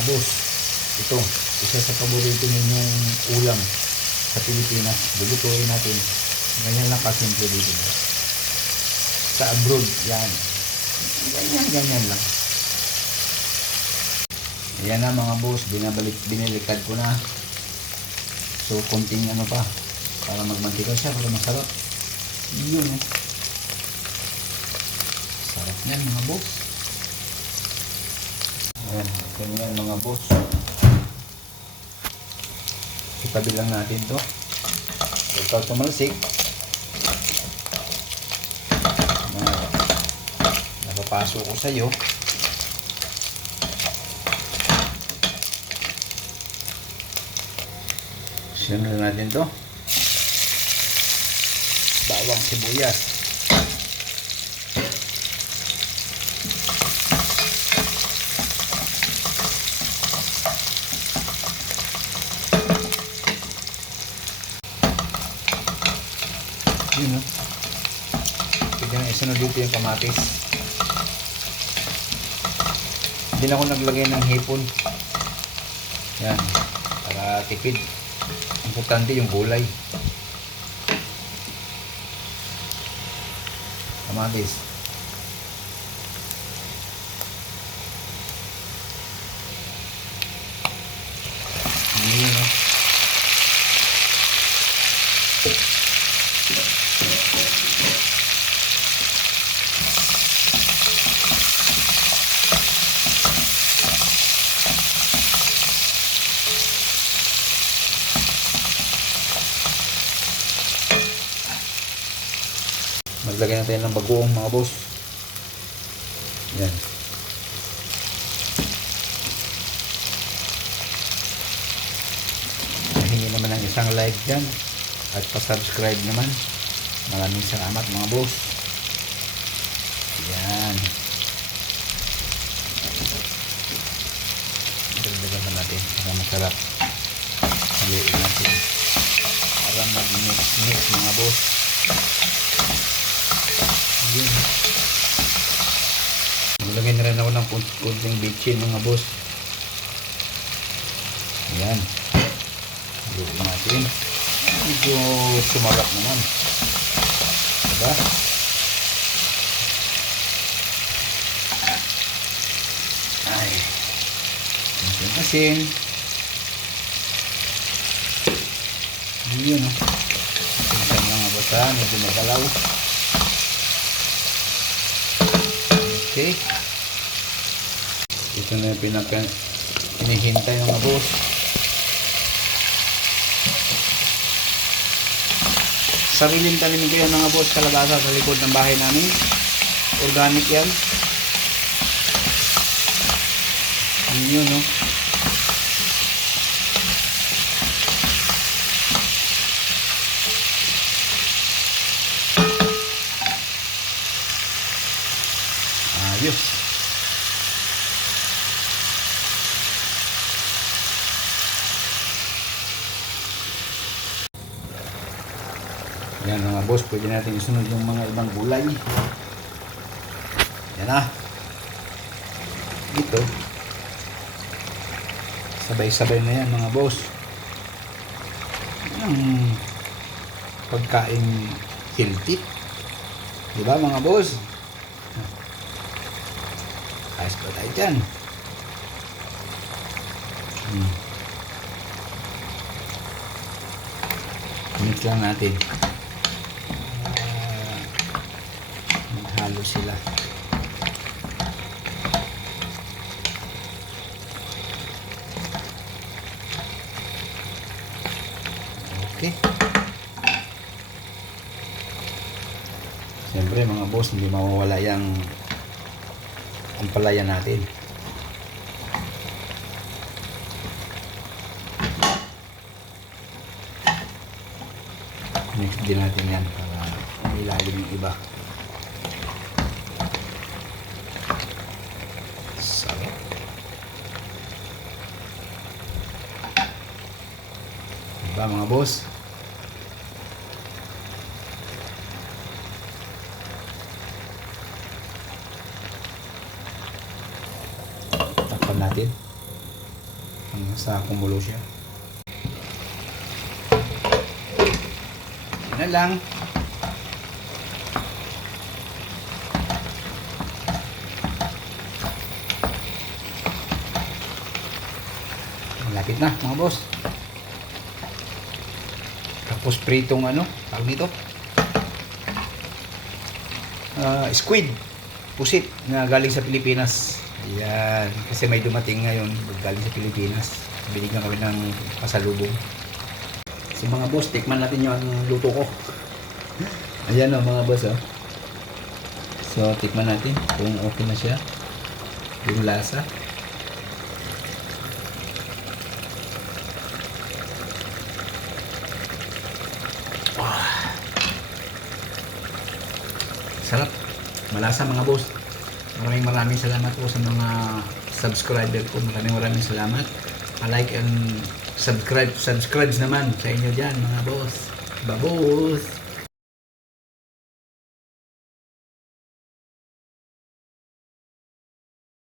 mga boss. Ito, isa sa paborito ninyong ulam sa Pilipinas. Lulutuin natin. Ganyan lang kasimple dito. Sa abroad, yan. Ganyan lang. Ayan na mga boss, binilikad ko na. So, konting ano pa, para magmantika siya, para masarap. Yun eh. Sarap yan mga boss. Ayan, ganyan mga boss. Itabi lang natin to. Huwag tumalsik. Napapasok ko sa'yo. Sunod natin to. Bawang sibuyas. Yun, no? Bigyan ng isunod dito yung kamatis. Hindi na ako naglagay ng hipon. Yan. Para tipid. Importante yung gulay. Kamatis. Yun, no? Maglagay natin ng bagoong mga boss. Yan. Nahingi naman ng isang like dyan at pa-subscribe naman. Maraming salamat mga boss. Yan. Dagdagan natin para masarap. Haliin natin para mag-mix mga boss. Yun. Maglagay na rin ako ng kunting bitchin mga boss. Ayan. Luto natin. Medyo sumarap naman. Diba? Ay. Asin. Yun. Asin mga boss ha. Medyo magalaw. Okay. Ito na yung hinihintay mga boss. Sariling tanim ko yan mga boss, kalabasa sa likod ng bahay namin. Organic yan. Yun, no? Ayos. Yan mga boss, pwede natin isunod yung mga ibang gulay. Yan na. Dito. Sabay-sabay na yan mga boss. Pagkain healthy. Diba mga boss? Ayos pa tayo dyan. Mix lang natin. Maghalo sila. Okay. Siyempre mga boss, hindi mawawala yung ampalaya natin. Mix din natin yan para ilalim yung iba. Sarap. Diba mga boss? Takpan natin. Basta kumulo siya. Yan na lang. Malapit na mga boss. Tapos pritong ano, tawag dito, squid, pusit na galing sa Pilipinas. Ayan, kasi may dumating ngayon galing sa Pilipinas. Binigyan kami ng pasalubong. So mga boss, tikman natin yung luto ko. Ayan o mga boss, oh. So tikman natin kung okay na siya, yung lasa. Sarap, malasa mga boss. Maraming salamat po sa mga subscriber ko. Maraming salamat. Like and subscribe naman sa inyo dyan mga boss. Babos!